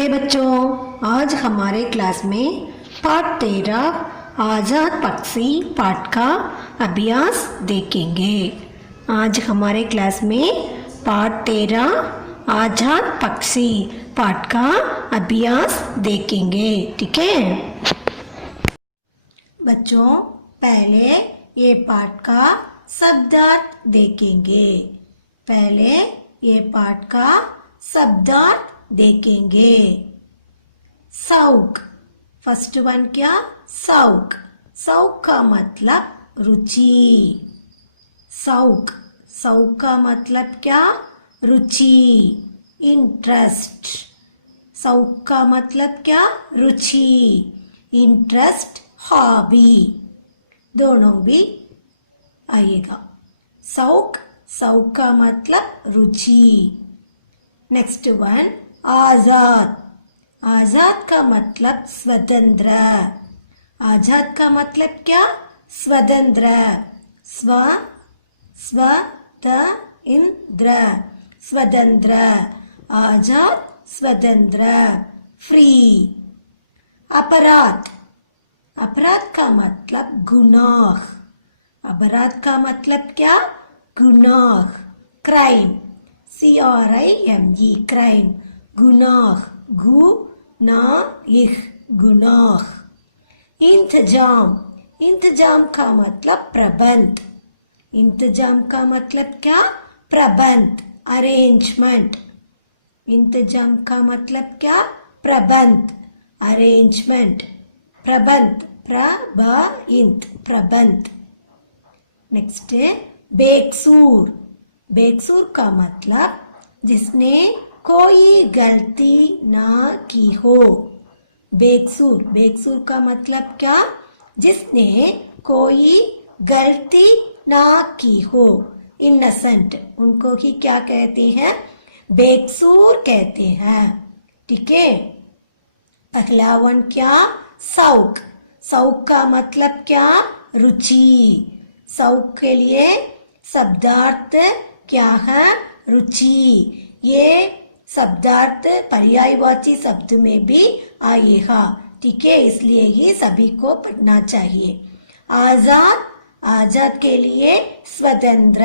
नमस्ते बच्चों। आज हमारे क्लास में पाठ 13 आज़ाद पक्षी पाठ का अभ्यास देखेंगे। आज हमारे क्लास में पाठ 13 आज़ाद पक्षी पाठ का अभ्यास देखेंगे। ठीक है बच्चों, पहले ये पाठ का शब्दार्थ देखेंगे। पहले ये पाठ का शब्दार्थ देखेंगे। शौक, फर्स्ट वन क्या? शौक। शौक का मतलब रुचि। शौक, शौक का मतलब क्या? रुचि, इंटरेस्ट। शौक का मतलब क्या? रुचि, इंटरेस्ट, हॉबी, दोनों भी आएगा। शौक, शौक का मतलब रुचि। नेक्स्ट वन आजाद। आजाद का मतलब स्वतंत्र। आजाद का मतलब क्या? स्वतंत्र। स्व स्व त इंद्र, स्वतंत्र। आजाद, स्वतंत्र, फ्री। अपराध, अपराध का मतलब गुनाह। अपराध का मतलब क्या? गुनाह, क्राइम। CRIME, क्राइम, गुनाह, गुनाह, गुनाह। इंतजाम, इंतजाम का मतलब प्रबंध। इंतजाम का मतलब क्या? प्रबंध, अरेंजमेंट। इंतजाम का मतलब क्या? प्रबंध, अरेंजमेंट, प्रबंध, प्रबंध। नेक्स्ट है बेकसूर। बेकसूर का मतलब जिसने कोई गलती ना की हो। बेकसूर, बेकसूर का मतलब क्या? जिसने कोई गलती ना की हो। इनोसेंट, उनको ही क्या कहते हैं? बेकसूर कहते हैं। ठीक है। अगला वन क्या? शौक। शौक का मतलब क्या? रुचि। शौक के लिए शब्दार्थ क्या है? रुचि। ये शब्दार्थ पर्यायवाची शब्द में भी आएगा। ठीक है, इसलिए ही सभी को पढ़ना चाहिए। आजाद, आजाद के लिए स्वतंत्र।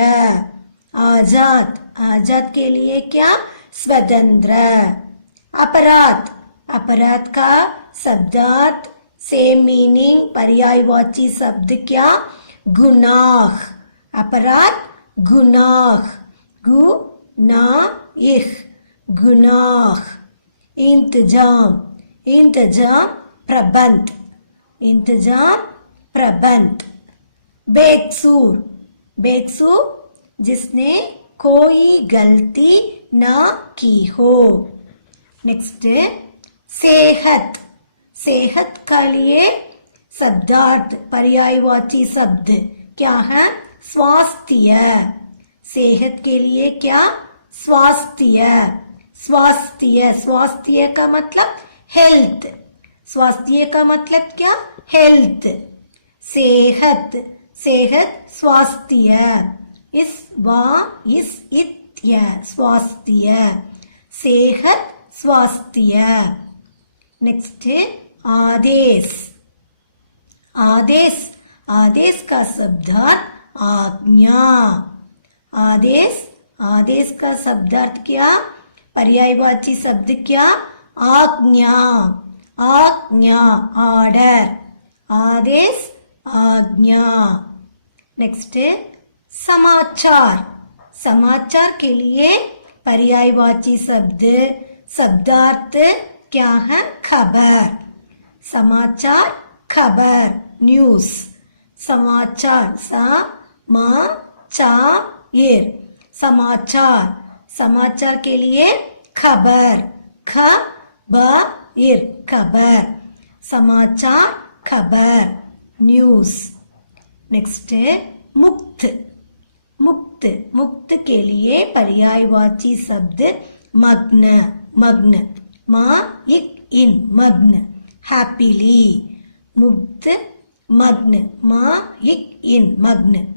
आजाद, आजाद के लिए क्या? स्वतंत्र। अपराध, अपराध का शब्दार्थ सेम मीनिंग पर्यायवाची शब्द क्या? गुनाह। अपराध, गुनाह, गुनाह, गुनाह। इंतजाम, इंतजाम, प्रबंध। इंतजाम, प्रबंध। बेकसूर, बेकसूर जिसने कोई गलती ना की हो। नेक्स्ट है सेहत। सेहत का लिए शब्दार्थ पर्यायवाची शब्द क्या है? स्वास्थ्य। सेहत के लिए क्या? स्वास्थ्य, स्वास्थ्य। स्वास्थ्य का मतलब हेल्थ। स्वास्थ्य का मतलब क्या? हेल्थ। सेहत, सेहत, स्वास्थ्य। स्वास्थ्य, सेहत, स्वास्थ्य। नेक्स्ट है आदेश। आदेश, आदेश का शब्दार्थ आज्ञा। आदेश, आदेश का शब्दार्थ क्या? पर्यायवाची शब्द क्या? आज्ञा। आज्ञा, ऑर्डर। आदेश, आज्ञा। नेक्स्ट है समाचार। समाचार के लिए पर्यायवाची शब्द शब्दार्थ क्या है? खबर। समाचार, खबर, न्यूज। समाचार, समाचार, समाचार के लिए खबर, खबर। समाचार, खबर, न्यूज। नेक्स्ट है मुक्त। मुक्त, मुक्त के लिए पर्यायवाची शब्द मग्न। मग्न, मग्न, हैप्पीली। मुक्त, मग्न, मग्न,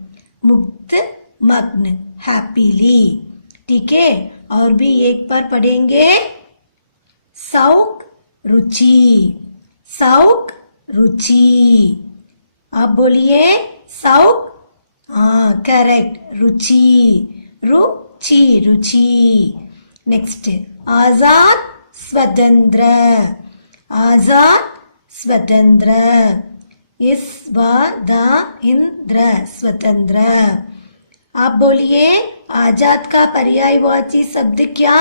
मुक्त, मग्न, हैप्पीली। ठीक है, और भी एक बार पढ़ेंगे। सौक रुचि, सौक रुचि। आप बोलिए सौक, हाँ करेक्ट, रुचि, रुचि रुचि। नेक्स्ट आजाद स्वतंत्र, आजाद स्वतंत्र, इंद्र स्वतंत्र। आप बोलिए आजाद का पर्यायवाची शब्द क्या?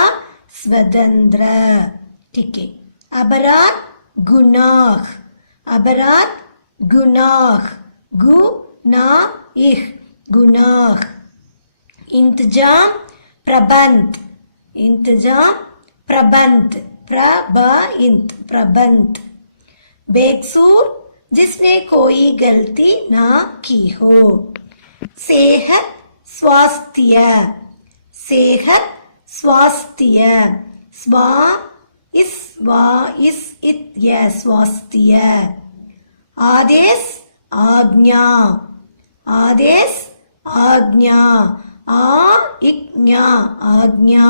स्वतंत्र। ठीक है। अपराध गुनाह, अपराध गुनाह, गुनाह, गुनाह। इंतजाम प्रबंध, इंतजाम प्रबंध, प्रबंध। बेकसूर जिसने कोई गलती ना की हो। सेहत स्वास्थ्य, सेहत स्वास्थ्य, स्वास्थ्य। आदेश आज्ञा, आदेश आज्ञा, आज्ञा।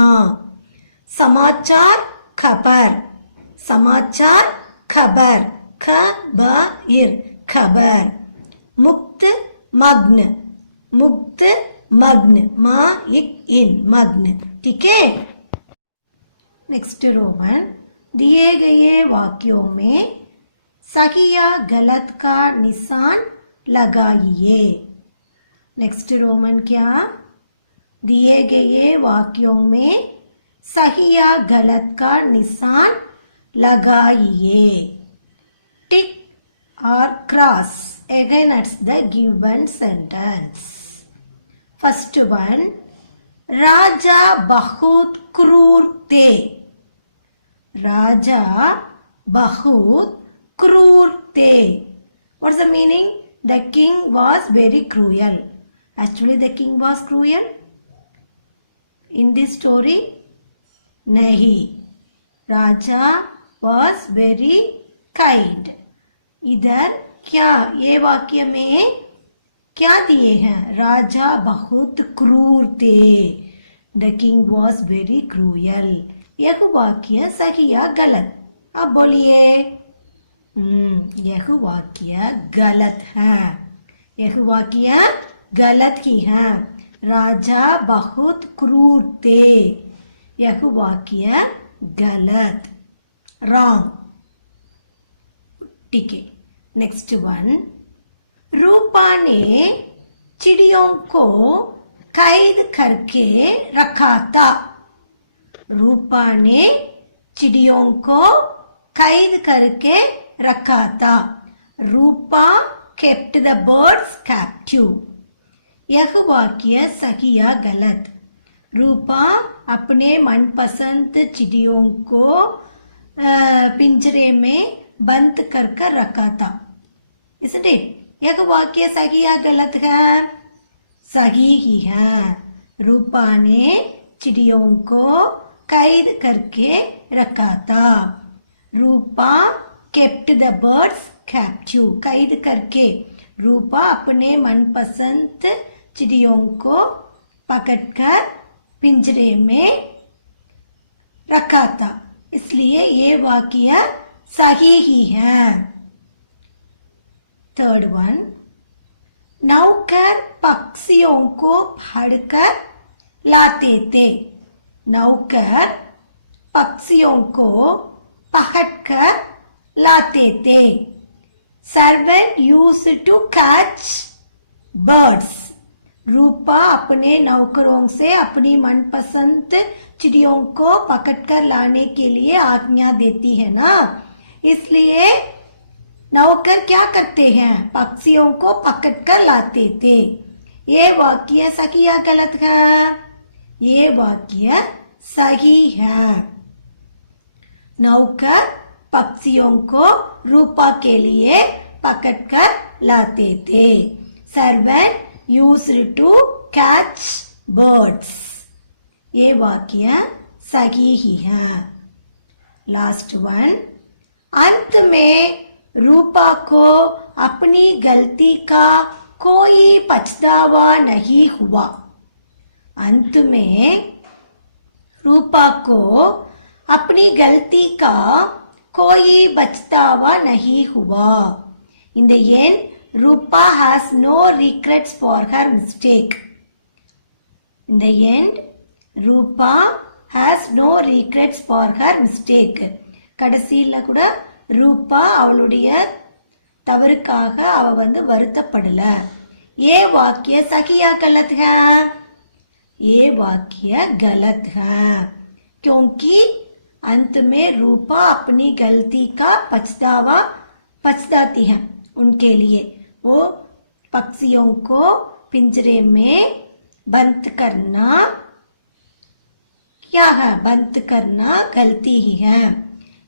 समाचार खबर, समाचार खबर, खबर। मुक्त मग्न, मुक्त मग्न, मग्न। ठीक है। नेक्स्ट रोमन, दिए गए वाक्यों में सही या गलत का निशान लगाइए। नेक्स्ट रोमन क्या? दिए गए वाक्यों में सही या गलत का निशान लगाइए। टिक or cross against the given sentence. First one, राजा बहुत क्रूर थे, राजा बहुत क्रूर थे। What's the meaning? The king was very cruel. Actually the king was cruel in this story? नहीं, राजा was very kind. इधर क्या ये वाक्य में क्या दिए हैं? राजा बहुत क्रूर थे। The king was very cruel. यह वाक्य सही या गलत? अब बोलिए। यह वाक्य गलत है, यह वाक्य गलत ही है। राजा बहुत क्रूर थे, यह वाक्य गलत, रॉन्ग। ठीक है। नेक्स्ट वन, रूपा ने चिड़ियों को कैद करके रखा था। रूपा ने चिड़ियों को कैद करके रखा था। रूपा kept the birds captive. यह वाक्य सही या गलत? रूपा अपने मनपसंद चिड़ियों को पिंजरे में बंद कर रखा था। Isn't it? यह वाक्य सही या गलत है? सही ही है। रूपा ने चिड़ियों को कैद करके रखा था। रूपा kept the birds captive. कैद करके रूपा अपने मनपसंद चिड़ियों को पकड़कर पिंजरे में रखा था, इसलिए ये वाक्य सही ही है। थर्ड वन, नौकर पक्षियों को पकड़कर लाते थे। नौकर पक्षियों को पकड़कर लाते थे। Servant used to catch birds. Rupa अपने नौकरों से अपनी मनपसंद चिड़ियों को पकड़कर लाने के लिए आज्ञा देती है ना, इसलिए नौकर क्या करते हैं? पक्षियों को पकड़कर लाते थे। ये वाक्य सही या गलत है? ये वाक्य सही है। नौकर पक्षियों को रूपा के लिए पकड़कर लाते थे। Servant used to catch birds. ये वाक्य सही ही है। लास्ट वन, अंत में रूपा को अपनी गलती का कोई पछतावा नहीं हुआ। अंत में रूपा को अपनी गलती का कोई पछतावा नहीं हुआ. In the end, Rupa has no regrets for her mistake. In the end, Rupa has no regrets for her mistake. கடைசியில் கூட ரூபா அவளுடைய தவறுக்காக அவ வருத்தப்படல. ये वाक्य सही या गलत है? ये वाक्य गलत है क्योंकि अंत में रूपा अपनी गलती का पछताती है. उनके लिए वो पक्षियों को पिंजरे में बंद करना क्या है? बंद करना गलती ही है.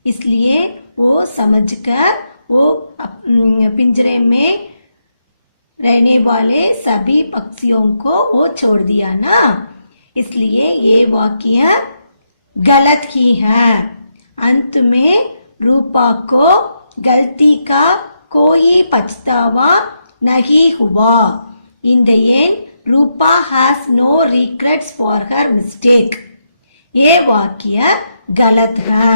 इसलिए वो समझकर वो पिंजरे में रहने वाले सभी पक्षियों को वो छोड़ दिया ना. इसलिए ये वाक्य गलत ही है. अंत में रूपा को गलती का कोई पछतावा नहीं हुआ. In the end, Rupa has no regrets for her mistake. ये वाक्य गलत है.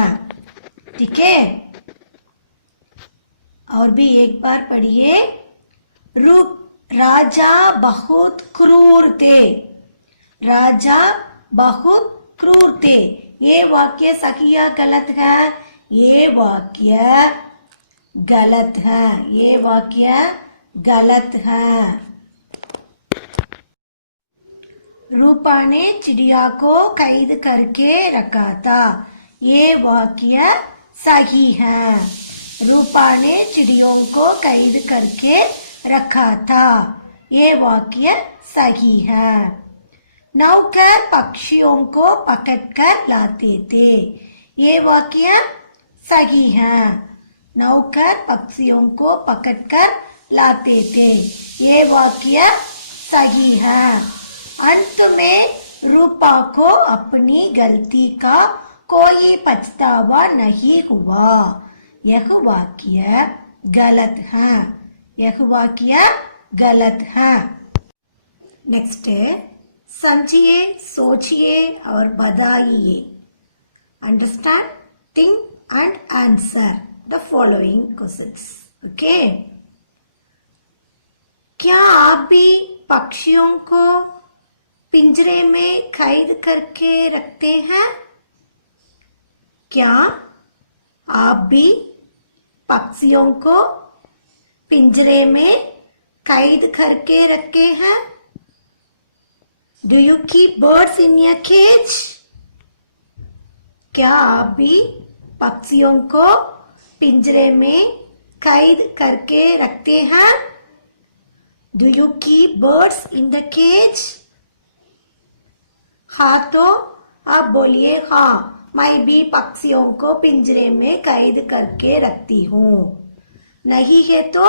ठीक है, और भी एक बार पढ़िए. राजा बहुत क्रूर थे. राजा बहुत क्रूर थे. ये वाक्य सही या गलत है? ये वाक्य गलत है. ये वाक्य गलत है. रूपा ने चिड़िया को कैद करके रखा था. ये वाक्य सही है. रूपा ने चिड़ियों को कैद करके रखा था. ये वाक्य सही है. नौकर पक्षियों को पकड़कर लाते थे. ये वाक्य सही है. नौकर पक्षियों को पकड़कर लाते थे. ये वाक्य सही है. अंत में रूपा को अपनी गलती का कोई पछतावा नहीं हुआ. यह वाक्य गलत है. यह वाक्य गलत है. नेक्स्ट है, समझिए, सोचिए और बताइए. Understand, think and answer the following questions. Okay, क्या आप भी पक्षियों को पिंजरे में कैद करके रखते हैं? क्या आप भी पक्षियों को पिंजरे में कैद करके रखे हैं? Do you keep birds in your cage? क्या आप भी पक्षियों को पिंजरे में कैद करके रखते हैं? Do you keep birds in the cage? हाँ तो आप बोलिए हाँ, मैं भी पक्षियों को पिंजरे में कैद करके रखती हूँ. नहीं है तो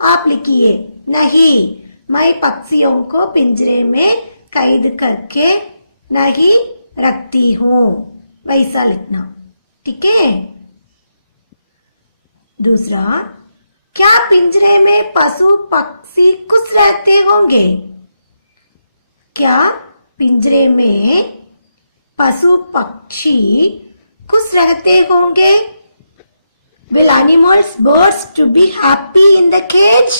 आप लिखिए नहीं, मैं पक्षियों को पिंजरे में कैद करके नहीं रखती हूँ. वैसा लिखना. ठीक है. दूसरा, क्या पिंजरे में पशु पक्षी खुश रहते होंगे? क्या पिंजरे में पशु पक्षी खुश रहते होंगे? Will animals, birds to be happy in the cage?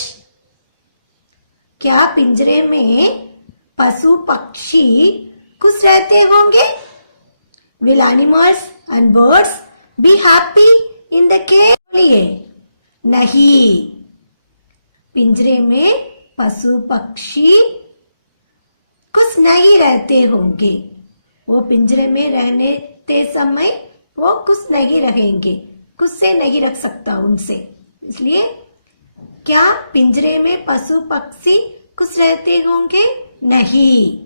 क्या पिंजरे में पशु पक्षी खुश रहते होंगे? Will animals and birds be happy in the cage? नहीं, पिंजरे में पशु पक्षी खुश नहीं रहते होंगे. वो पिंजरे में रहने ते समय वो खुश नहीं रहेंगे. खुद से नहीं रख सकता उनसे. इसलिए क्या पिंजरे में पशु पक्षी खुश रहते होंगे? नहीं.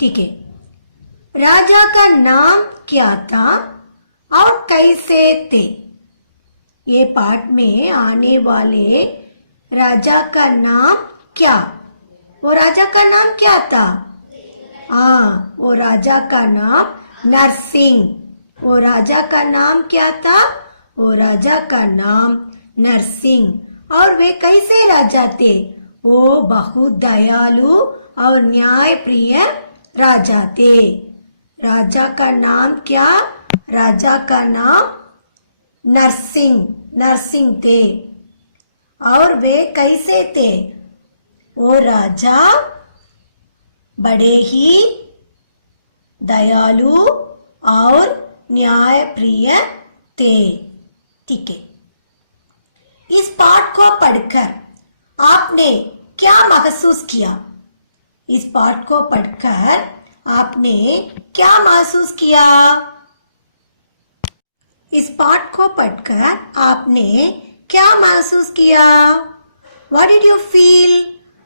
ठीक है. राजा का नाम क्या था और कैसे थे? ये पाठ में आने वाले राजा का नाम क्या? वो राजा का नाम क्या था? हाँ, वो राजा का नाम नरसिंह. वो राजा का नाम क्या था? वो राजा का नाम नरसिंह. और वे कैसे राजा थे? वो बहुत दयालु और न्याय प्रिय राजा थे. राजा का नाम क्या? राजा का नाम नरसिंह, नरसिंह थे। और वे कैसे थे? वो राजा बड़े ही दयालु और न्यायप्रिय थे। ठीक है, इस पाठ को पढ़कर आपने क्या महसूस किया? इस पाठ को पढ़कर आपने क्या महसूस किया? इस पाठ को पढ़कर आपने क्या महसूस किया? What did you feel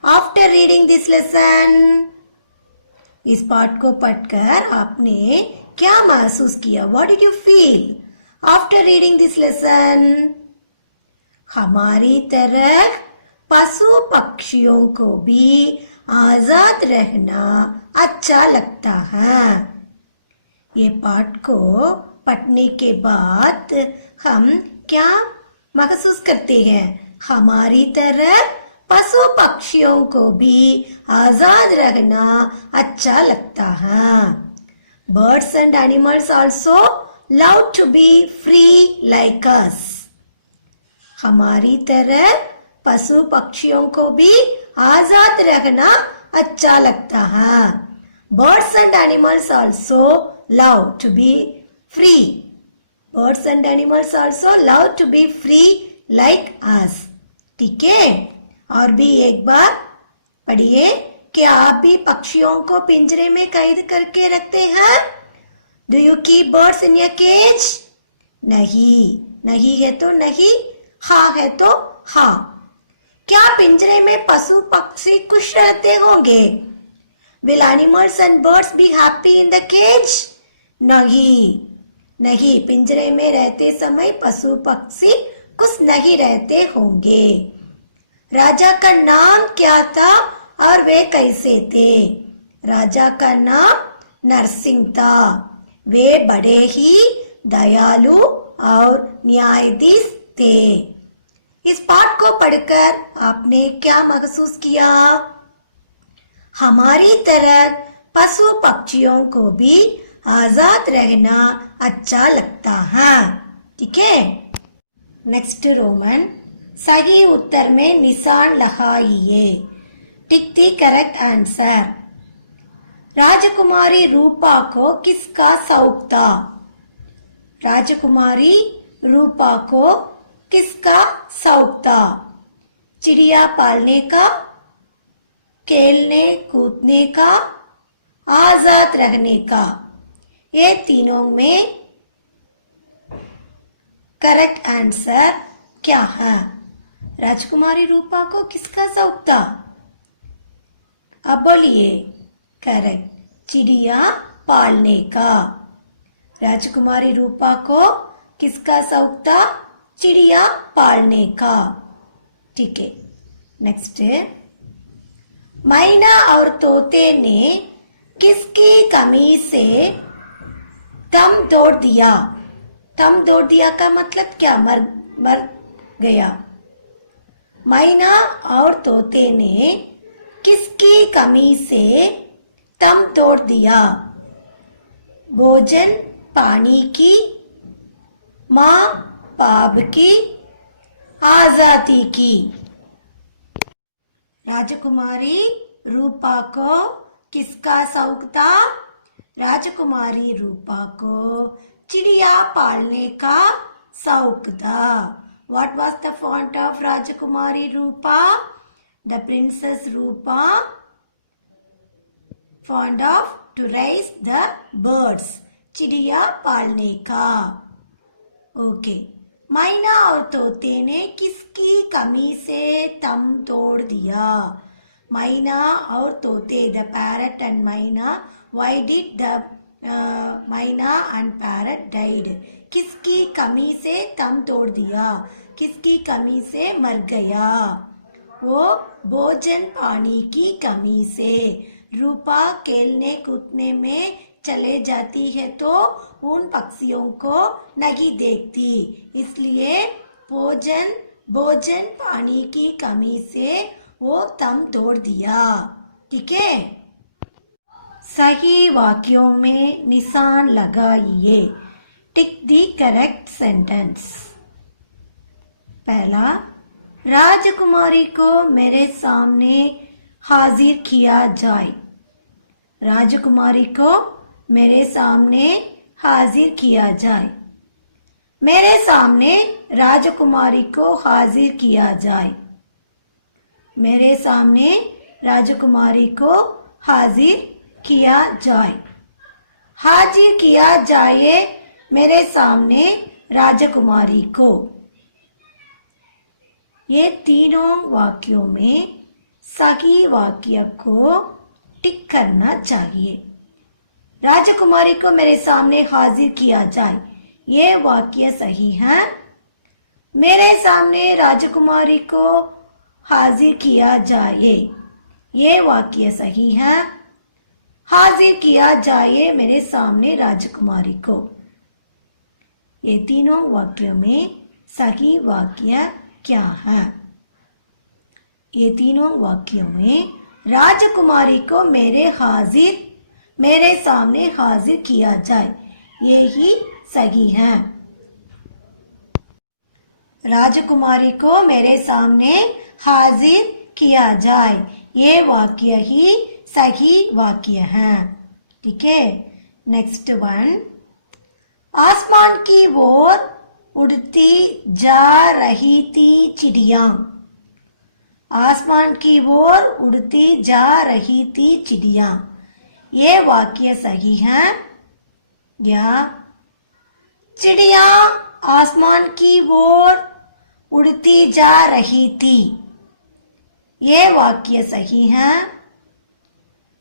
after reading this lesson? इस पाठ को पढ़कर आपने क्या महसूस किया? What did you feel after reading this lesson? हमारी तरह पशु पक्षियों को भी आजाद रहना अच्छा लगता है। ये पाठ को पढ़ने के बाद हम क्या महसूस करते हैं? हमारी तरह पशु पक्षियों को भी आजाद रहना अच्छा लगता है। Birds and animals also love to be free like us. हमारी तरह पशु पक्षियों को भी आजाद रहना अच्छा लगता है। Birds and animals also love to be free. Birds and animals also love to be free like us. ठीक है, और भी एक बार पढ़िए। क्या आप भी पक्षियों को पिंजरे में कैद करके रखते हैं? Do you keep birds in your cage? नहीं, नहीं है तो नहीं, हाँ है तो हाँ। क्या पिंजरे में पशु पक्षी खुश रहते होंगे? Will animals and birds be happy in the cage? नहीं, नहीं, पिंजरे में रहते समय पशु पक्षी खुश नहीं रहते होंगे। राजा का नाम क्या था और वे कैसे थे? राजा का नाम नरसिंह था। वे बड़े ही दयालु और न्यायाधीश थे। इस पाठ को पढ़कर आपने क्या महसूस किया? हमारी तरह पशु पक्षियों को भी आजाद रहना अच्छा लगता है। ठीक है, नेक्स्ट रोमन। सही उत्तर में निशान लगाइए। Tick the correct answer. राजकुमारी रूपा को किसका शौक था? राजकुमारी रूपा को किसका शौक था? चिड़िया पालने का, खेलने कूदने का, आजाद रहने का। ये तीनों में करेक्ट आंसर क्या है? राजकुमारी रूपा को किसका शौक था? अब बोलिए। करेक्ट, चिड़िया पालने का। राजकुमारी रूपा को किसका शौक था? चिड़िया पालने का। ठीक है, नेक्स्ट। मैना और तोते ने किसकी कमीज से दम तोड़ दिया? दम तोड़ दिया का मतलब क्या? मर गया। मैना और तोते ने किसकी कमीज से दम तोड़ दिया? भोजन पानी की, माँ बाप की, आजादी की। राजकुमारी रूपा को किसका शौक था? राजकुमारी रूपा को चिड़िया पालने का शौक था। What was the font of Rajkumari Rupa? The princess Rupa fond of to raise the birds. चिड़िया पालने का। ओके, मैना और तोते ने किसकी कमी से दम तोड़ दिया? मैना और तोते, the parrot and मैना, why did the मैना and parrot died? किसकी कमी से दम तोड़ दिया? किसकी कमी से मर गया? वो भोजन पानी की कमी से। रूपा खेलने कूदने में चले जाती है तो उन पक्षियों को नहीं देखती, इसलिए भोजन पानी की कमी से वो दम तोड़ दिया। ठीक है, सही वाक्यों में निशान लगाइए। Tick the correct sentence. पहला, राजकुमारी को मेरे सामने हाजिर किया जाए। राजकुमारी को मेरे सामने हाजिर किया जाए। मेरे सामने राजकुमारी को हाजिर किया जाए। मेरे सामने राजकुमारी को हाजिर किया जाए। हाजिर किया जाए मेरे सामने राजकुमारी को। ये तीनों वाक्यों में सही वाक्य को टिक करना चाहिए। राजकुमारी को मेरे सामने हाजिर किया जाए, ये वाक्य सही है। मेरे सामने राजकुमारी को हाजिर किया जाए, ये वाक्य सही है। हाजिर किया जाए मेरे सामने राजकुमारी को। ये तीनों वाक्यों में सही वाक्य क्या है? ये तीनों वाक्यों में राजकुमारी को मेरे सामने हाजिर किया जाए, ये ही सही है। राजकुमारी को मेरे सामने हाजिर किया जाए, ये वाक्य ही सही वाक्य है। ठीक है, नेक्स्ट वन। आसमान की ओर उड़ती जा रही थी चिड़िया। आसमान की ओर उड़ती जा रही थी चिड़िया, ये वाक्य सही है या? चिड़िया आसमान की ओर उड़ती जा रही थी, ये वाक्य सही है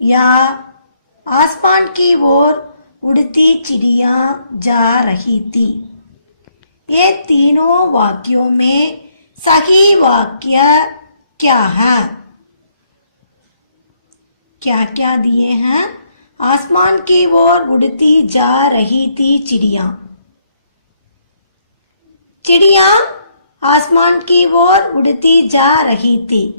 या? आसमान की ओर उड़ती चिड़िया जा रही थी। ये तीनों वाक्यों में सही वाक्य क्या है? क्या क्या दिए हैं? आसमान की ओर उड़ती जा रही थी चिड़िया। चिड़िया आसमान की ओर उड़ती जा रही थी।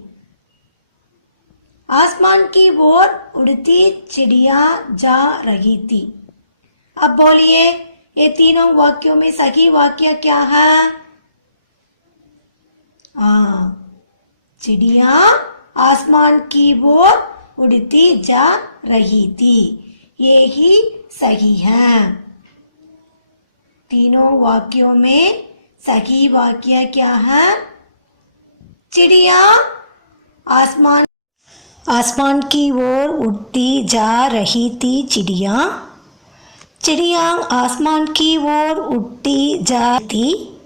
आसमान की ओर उड़ती चिड़िया जा रही थी। अब बोलिए, ये तीनों वाक्यों में सही वाक्य क्या है? चिड़िया आसमान की ओर उड़ती जा रही थी, ये ही सही है। तीनों वाक्यों में सही वाक्य क्या है? चिड़िया आसमान की ओर उड़ती जा रही थी चिड़िया। चिड़िया आसमान की ओर उड़ती जा थी।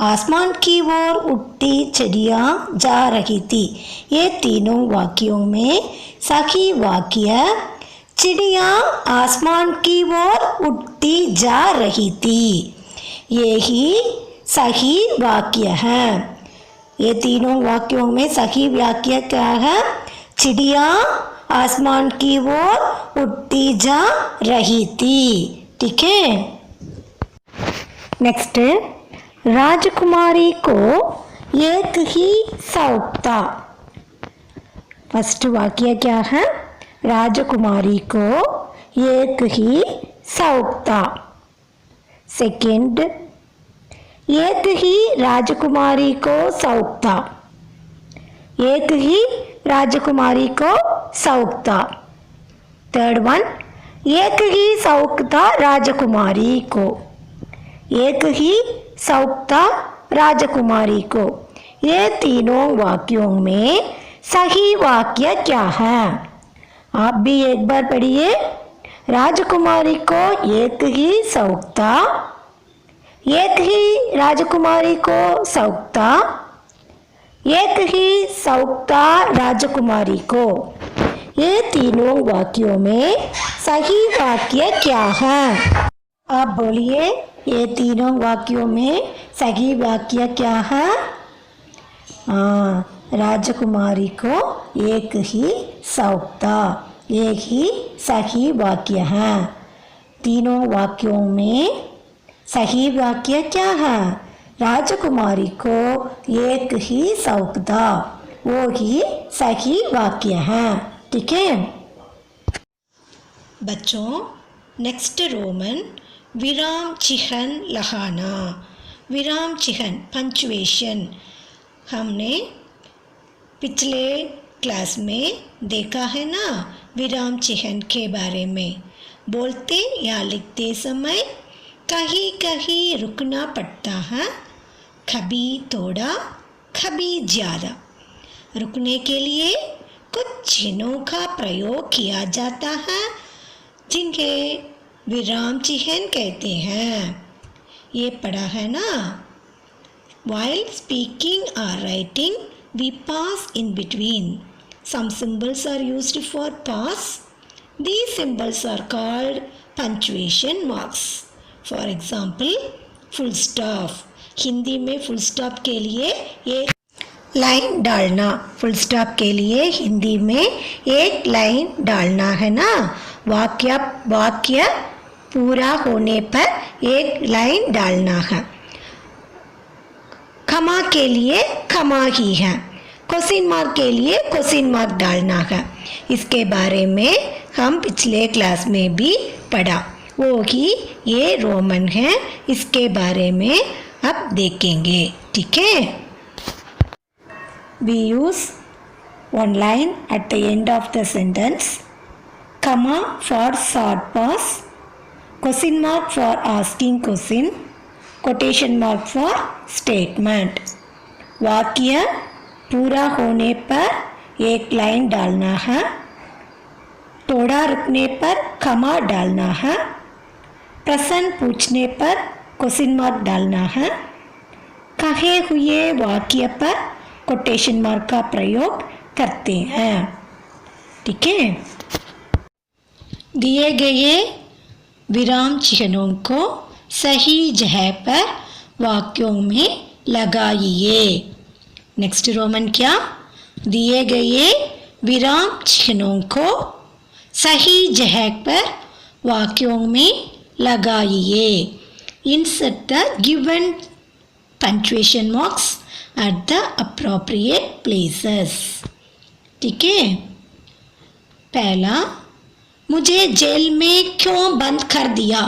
आसमान की ओर उड़ती चिड़िया जा रही थी। ये तीनों वाक्यों में सही वाक्य चिड़िया आसमान की ओर उड़ती जा रही थी, ये ही सही वाक्य है। ये तीनों वाक्यों में सही वाक्य क्या है? चिड़िया आसमान की ओर उड़ती जा रही थी। ठीक है, नेक्स्ट। राजकुमारी को एक ही शौक था। फर्स्ट वाक्य क्या है? राजकुमारी को एक ही शौक था। सेकंड, एक ही राजकुमारी को शौक था। एक ही राजकुमारी को शौक था। थर्ड वन, एक ही शौक था राजकुमारी को। एक ही शौक था राजकुमारी को। ये तीनों वाक्यों में सही वाक्य क्या है? आप भी एक बार पढ़िए। राजकुमारी को एक ही शौक था। एक ही राजकुमारी को शौक था। एक ही शौक था राजकुमारी को। ये तीनों वाक्यों में सही वाक्य क्या है? आप बोलिए, ये तीनों वाक्यों में सही वाक्य क्या है? राजकुमारी को एक ही शौक था, एक ही सही वाक्य है। तीनों वाक्यों में सही वाक्य क्या है? राजकुमारी को एक ही शौक था, वो ही सही वाक्य है। ठीक है, बच्चों नेक्स्ट रोमन विराम चिह्न लगाना। विराम चिह्न पंक्चुएशन हमने पिछले क्लास में देखा है ना, विराम चिह्न के बारे में। बोलते या लिखते समय कहीं कहीं रुकना पड़ता है, कभी थोड़ा कभी ज़्यादा। रुकने के लिए कुछ चिन्हों का प्रयोग किया जाता है जिन्हें विराम चिह्न कहते हैं। ये पढ़ा है ना। While speaking or writing, we pause in between. Some symbols are used for pause. These symbols are called punctuation marks. For example, full stop. Hindi में full stop के लिए एक लाइन डालना। फुल स्टॉप के लिए हिंदी में एक लाइन डालना है ना। वाक्य पूरा होने पर एक लाइन डालना है। कमा के लिए कमा ही है। क्वेश्चन मार्क के लिए क्वेश्चन मार्क डालना है। इसके बारे में हम पिछले क्लास में भी पढ़ा। वो ही ये रोमन है, इसके बारे में अब देखेंगे। ठीक है। We use one line at the end of the sentence, comma for short pause, question mark for asking question, quotation mark for statement. वाक्य पूरा होने पर एक लाइन डालना है, थोड़ा रुकने पर कमा डालना है, प्रश्न पूछने पर क्वेश्चन मार्क डालना है, कहे हुए वाक्य पर कोटेशन मार्क का प्रयोग करते हैं। ठीक है। दिए गए विराम चिन्हों को सही जगह पर वाक्यों में लगाइए। नेक्स्ट रोमन क्या? दिए गए विराम चिन्हों को सही जगह पर वाक्यों में लगाइए। Insert the given punctuation marks at the appropriate places. ठीक है। पहला, मुझे जेल में क्यों बंद कर दिया?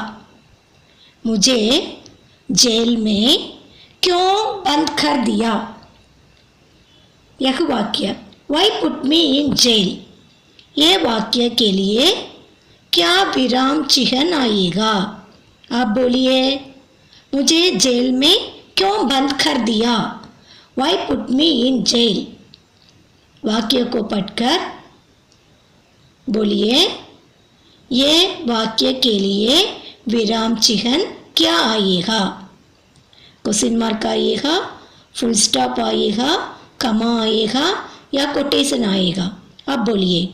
मुझे जेल में क्यों बंद कर दिया? यह वाक्य Why put me in jail? ये वाक्य के लिए क्या विराम चिह्न आएगा? आप बोलिए, मुझे जेल में क्यों बंद कर दिया? Why put me in jail? वाक्य को पढ़कर बोलिए, ये वाक्य के लिए विराम चिह्न क्या आएगा? क्वेश्चन मार्क आएगा, फुल स्टॉप आएगा, कमा आएगा या कोटेशन आएगा? आप बोलिए।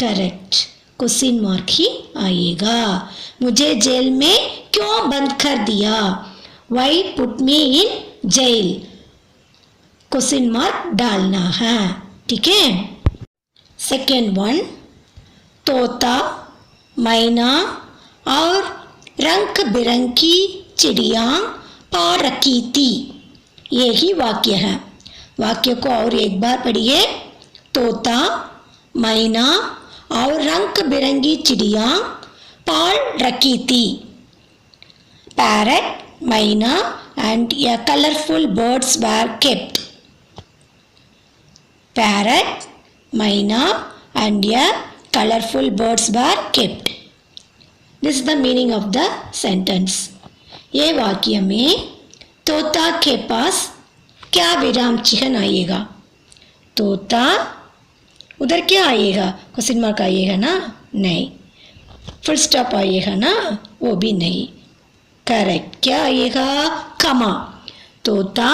करेक्ट, क्वेश्चन मार्क ही आएगा। मुझे जेल में क्यों बंद कर दिया? Why put me in jail? Question mark डालना है। ठीक है। सेकेंड वन, तोता, मैना और रंग बिरंगी चिड़िया पार रखी थी। यही वाक्य है। वाक्य को और एक बार पढ़िए। तोता, मैना और रंग बिरंगी चिड़िया पाल रखी थी। पैरट, मैना and a colorful birds were kept. Parrot, मैना and a colorful birds were kept. This is the meaning of the sentence. ये वाक्य में तोता के पास क्या विराम चिह्न आएगा? तोता, उधर क्या आएगा? क्वेश्चन मार्क आएगा ना? नहीं। फुल स्टॉप आएगा ना? वो भी नहीं। करेक्ट, क्या आएगा? कमा। तोता,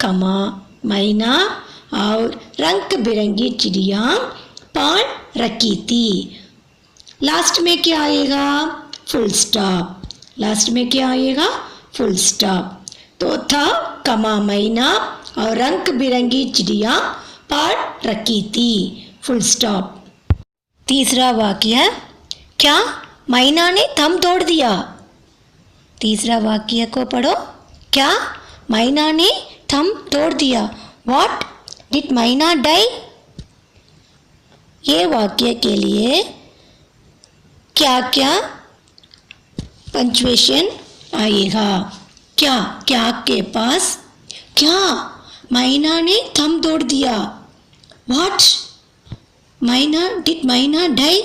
कमा, मैना और रंग बिरंगी चिड़िया पाल रखी थी। लास्ट में क्या आएगा? Full stop. लास्ट में क्या आएगा? Full stop. तोता, कमा, मैना और रंग बिरंगी चिड़िया पाल रखी थी। Full stop. तीसरा वाक्य, क्या मैना ने दम तोड़ दिया? तीसरा वाक्य को पढ़ो। क्या मैना ने दम तोड़ दिया? What did मैना डाई? ये वाक्य के लिए क्या क्या पंचुएशन आएगा। क्या क्या के पास क्या मैना ने थम तोड़ दिया। What Maina did Maina die.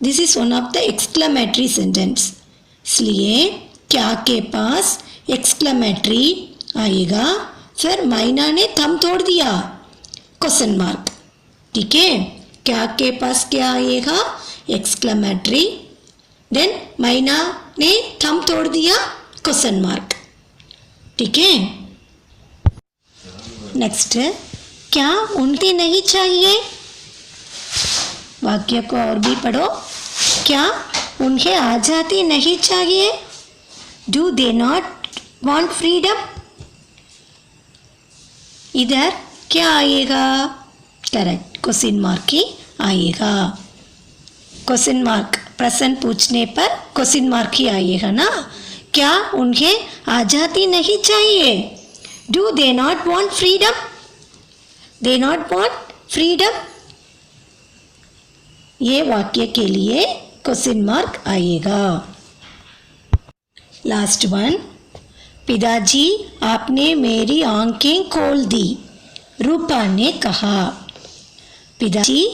This is one of the exclamatory sentence, इसलिए क्या के पास एक्सक्लेमेटरी आएगा, फिर मैना ने थम तोड़ दिया क्वेश्चन मार्क। ठीक है, क्या के पास क्या आएगा एक्सक्लेमेटरी, देन मैना ने थम तोड़ दिया क्वेश्चन मार्क। ठीक है, नेक्स्ट क्या उनकी नहीं चाहिए। वाक्य को और भी पढ़ो। क्या उन्हें आज़ादी नहीं चाहिए। Do they not want freedom. इधर क्या आएगा, करेक्ट क्वेश्चन मार्क ही आएगा। क्वेश्चन मार्क प्रश्न पूछने पर क्वेश्चन मार्क ही आएगा ना। क्या उन्हें आज़ादी नहीं चाहिए। Do they not want freedom. They not want freedom, ये वाक्य के लिए क्वेश्चन मार्क आएगा। लास्ट वन, पिताजी आपने मेरी आंखें खोल दी, रूपा ने कहा। पिताजी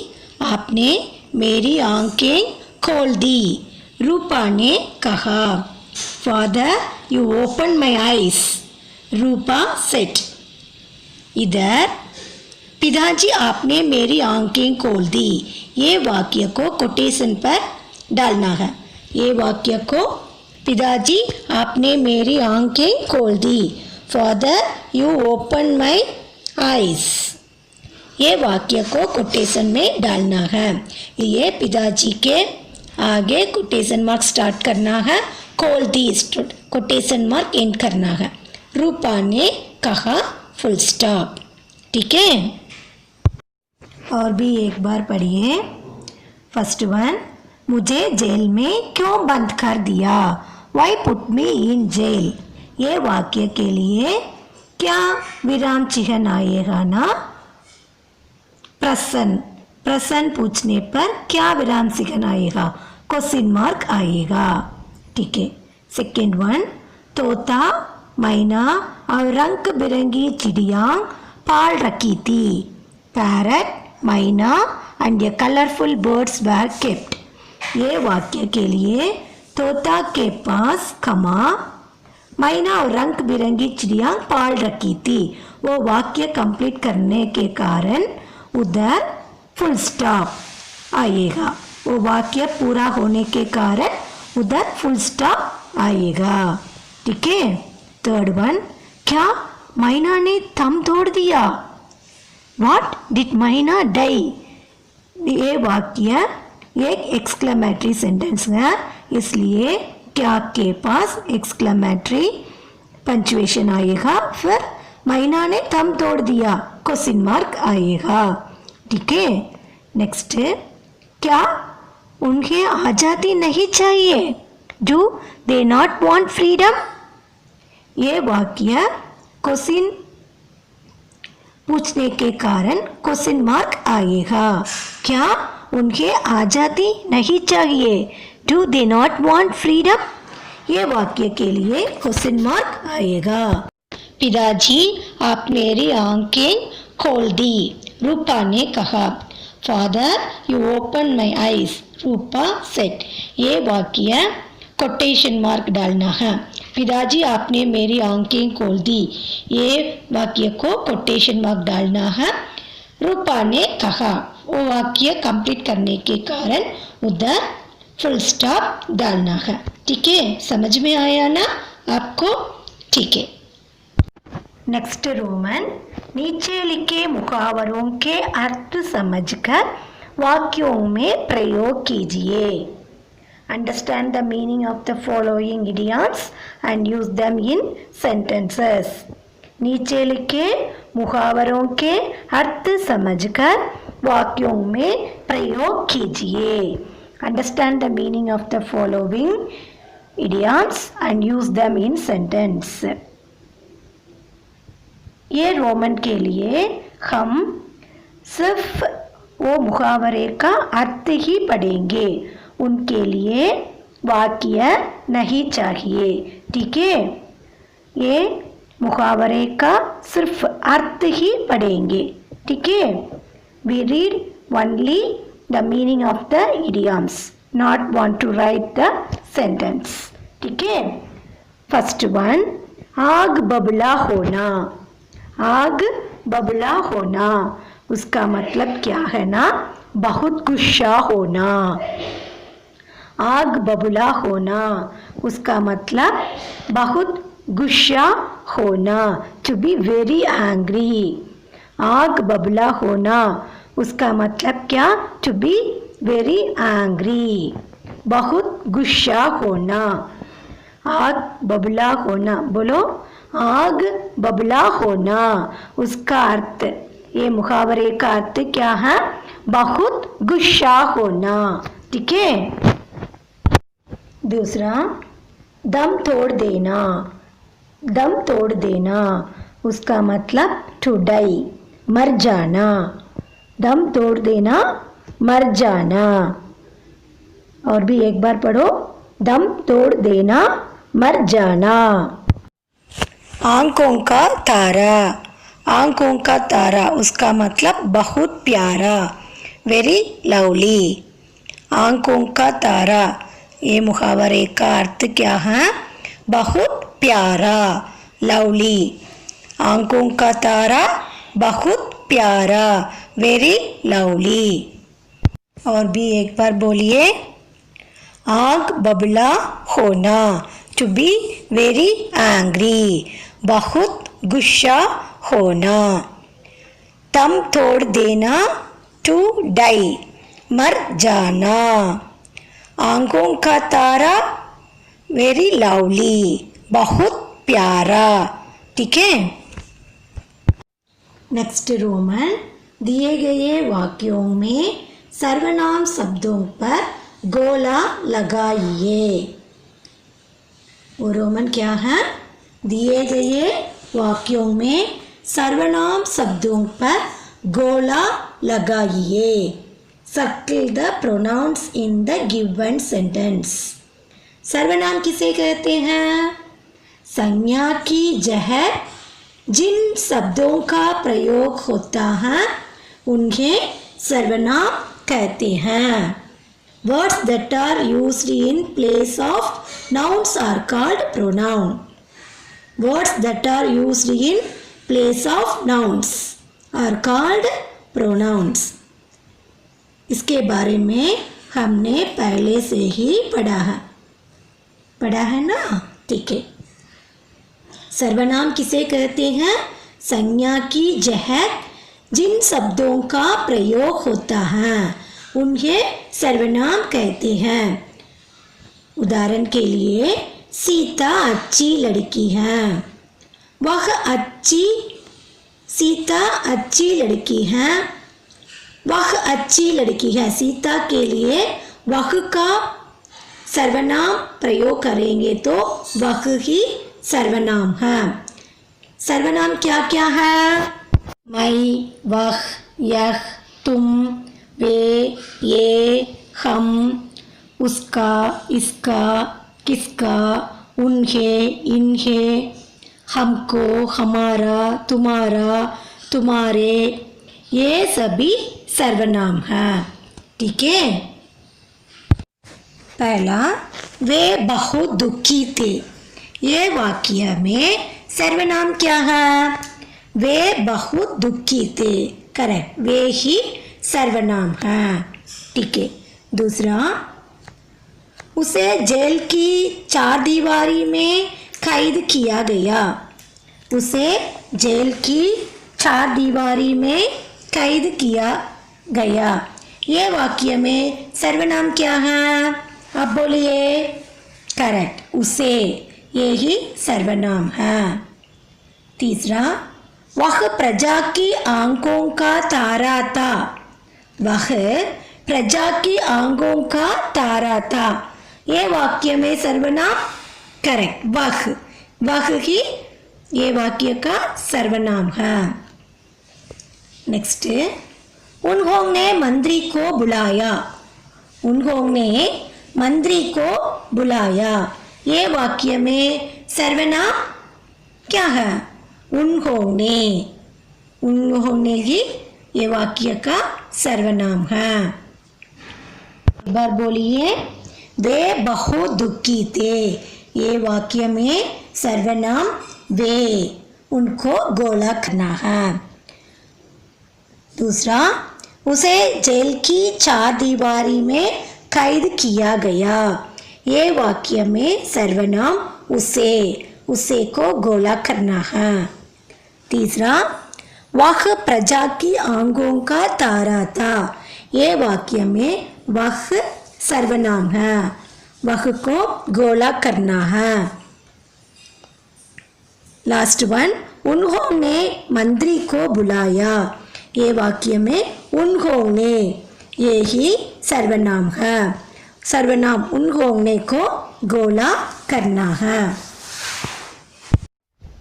आपने मेरी आंखें खोल दी, रूपा ने कहा। Father you open my eyes, Rupa said. इधर पिताजी आपने मेरी आंखें खोल दी, ये वाक्य को कोटेशन पर डालना है। ये वाक्य को पिताजी आपने मेरी आंखें खोल दी, father you open my eyes, ये वाक्य को कोटेशन में डालना है। ये पिताजी के आगे कोटेशन मार्क स्टार्ट करना है, खोल दी कोटेशन मार्क एंड करना है। रूपा ने कहा फुल स्टॉप। ठीक है, और भी एक बार पढ़िए। फर्स्ट वन, मुझे जेल में क्यों बंद कर दिया। Why put me in jail, ये वाक्य के लिए क्या विराम चिन्ह आएगा ना। प्रश्न पूछने पर क्या विराम चिन्ह आएगा, क्वेश्चन मार्क आएगा। ठीक है, सेकेंड वन, तोता मैना और रंग बिरंगी चिड़िया पाल रखी थी। पैरट मैना and A colourful birds were kept, ये वाक्य के लिए तोता के पास खमा मैना और रंग बिरंगी चिड़िया पाल रखी थी, वो वाक्य कंप्लीट करने के कारण उधर फुल स्टॉप आएगा। वो वाक्य पूरा होने के कारण उधर फुल स्टॉप आएगा। ठीक है, थर्ड वन, क्या मैना ने थम तोड़ दिया। व्हाट डिड मैना डाई, ये वाक्य एक एक्सक्लेमेटरी सेंटेंस है, इसलिए क्या के पास एक्सक्लेमेटरी पंचुएशन आएगा, फिर मैना ने थम तोड़ दिया क्वेश्चन मार्क आएगा। ठीक है, नेक्स्ट, क्या उन्हें आज़ादी नहीं चाहिए। Do they not want freedom, ये वाक्य क्वेश्चन पूछने के कारण क्वेश्चन मार्क आएगा। क्या उन्हें आज़ादी नहीं चाहिए। Do they not want freedom, ये वाक्य के लिए क्वेश्चन मार्क आएगा। पिताजी आप मेरी आंखें खोल दी, रूपा ने कहा। Father you open my eyes, Rupa said, ये वाक्य कोटेशन मार्क डालना है। पिताजी आपने मेरी आंखें खोल दी, ये वाक्य को कोटेशन मार्क डालना है। रूपा ने कहा, वो वाक्य कंप्लीट करने के कारण उधर फुल स्टॉप डालना है। ठीक है, समझ में आया ना आपको। ठीक है, नेक्स्ट रोमन, नीचे लिखे मुहावरों के अर्थ समझकर वाक्यों में प्रयोग कीजिए। Understand the meaning of the following idioms and use them in sentences. नीचे लिखे मुहावरों के अर्थ समझकर वाक्यों में प्रयोग कीजिए। Understand the meaning of the following idioms and use them in sentence. ये रोमन के लिए हम सिर्फ वो मुहावरे का अर्थ ही पढ़ेंगे, उनके लिए वाक्य नहीं चाहिए। ठीक है, ये मुहावरे का सिर्फ अर्थ ही पढ़ेंगे। ठीक है, we read only the meaning of the idioms, not want to write the sentence. ठीक है, फर्स्ट वन, आग बबला होना। आग बबला होना उसका मतलब क्या है ना, बहुत गुस्सा होना। आग बबला होना उसका मतलब बहुत गुस्सा होना, टू बी वेरी एंग्री। आग बबला होना उसका मतलब क्या, टू बी वेरी एंग्री, बहुत गुस्सा होना। आग बबला होना, बोलो, आग बबला होना उसका अर्थ, ये मुहावरे का अर्थ क्या है, बहुत गुस्सा होना। ठीक है, दूसरा, दम तोड़ देना। दम तोड़ देना उसका मतलब टू डाई, मर जाना। दम तोड़ देना, मर जाना। और भी एक बार पढ़ो, दम तोड़ देना, मर जाना। आंखों का तारा। आंखों का तारा उसका मतलब बहुत प्यारा, वेरी लवली। आंखों का तारा, ये मुहावरे का अर्थ क्या है, बहुत प्यारा, लवली। आंखों का तारा बहुत प्यारा, वेरी लवली। और भी एक बार बोलिए, आग बबला होना, टू बी वेरी एंग्री, बहुत गुस्सा होना। दम तोड़ देना, टू डाई, मर जाना। आंखों का तारा, वेरी लवली, बहुत प्यारा। ठीक है, नेक्स्ट रोमन, दिए गए वाक्यों में सर्वनाम शब्दों पर गोला लगाइए। वो रोमन क्या है, दिए गए वाक्यों में सर्वनाम शब्दों पर गोला लगाइए। Circle the pronounce in the given sentence. सर्वनाम किसे कहते हैं, संज्ञा की जगह जिन शब्दों का प्रयोग होता है उन्हें सर्वनाम कहते हैं। Words that are used in place of nouns are called pronoun. Words that are used in place of nouns are called pronouns. इसके बारे में हमने पहले से ही पढ़ा है ना। ठीक है, सर्वनाम किसे कहते हैं, संज्ञा की जगह जिन शब्दों का प्रयोग होता है उन्हें सर्वनाम कहते हैं। उदाहरण के लिए, सीता अच्छी लड़की है, वह अच्छी, सीता अच्छी लड़की है, वह अच्छी लड़की है। सीता के लिए वह का सर्वनाम प्रयोग करेंगे तो वह ही सर्वनाम है। सर्वनाम क्या क्या है, मैं, वह, यह, तुम, वे, ये, हम, उसका, इसका, किसका, उन्हें, इन्हें, हमको, हमारा, तुम्हारा, तुम्हारे, ये सभी सर्वनाम है। ठीक है, पहला, वे बहुत दुखी थे। ये वाक्य में सर्वनाम क्या है, वे बहुत दुखी थे। करेक्ट, वे ही सर्वनाम है। ठीक है, दूसरा, उसे जेल की चार दीवारी में कैद किया गया। उसे जेल की चार दीवारी में कैद किया गया। ये वाक्य में सर्वनाम क्या है, आप बोलिए। करेक्ट, उसे, ये ही सर्वनाम है। तीसरा, वह प्रजा की आंखों का तारा था। वह प्रजा की आंखों का तारा था। ये वाक्य में सर्वनाम, करेक्ट, वह ही ये वाक्य का सर्वनाम है। नेक्स्ट, उन्होंने मंत्री को बुलाया। उन्होंने मंत्री को बुलाया। ये वाक्य में सर्वनाम क्या है? उन्होंने। उन्होंने ही ये वाक्य का सर्वनाम है। एक बार बोलिए, वे बहुत दुखी थे। ये वाक्य में सर्वनाम वे, उनको गोला करना है। दूसरा, उसे जेल की चारदीवारी में कैद किया गया। ये वाक्य में सर्वनाम उसे, उसे को गोला करना है। तीसरा, वह प्रजा की आंखों का तारा था। ये वाक्य में वह सर्वनाम है, वह को गोला करना है। लास्ट वन, उन्होंने मंत्री को बुलाया। ये वाक्य में उन्होंने, ये ही सर्वनाम है। सर्वनाम उन्होंने को गोला करना है।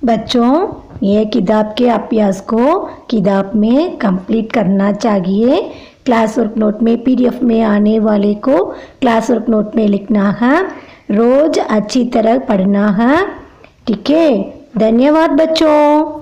बच्चों, ये किताब के अभ्यास को किताब में कंप्लीट करना चाहिए। क्लास वर्क नोट में PDF में आने वाले को क्लास वर्क नोट में लिखना है। रोज अच्छी तरह पढ़ना है। ठीक है, धन्यवाद बच्चों।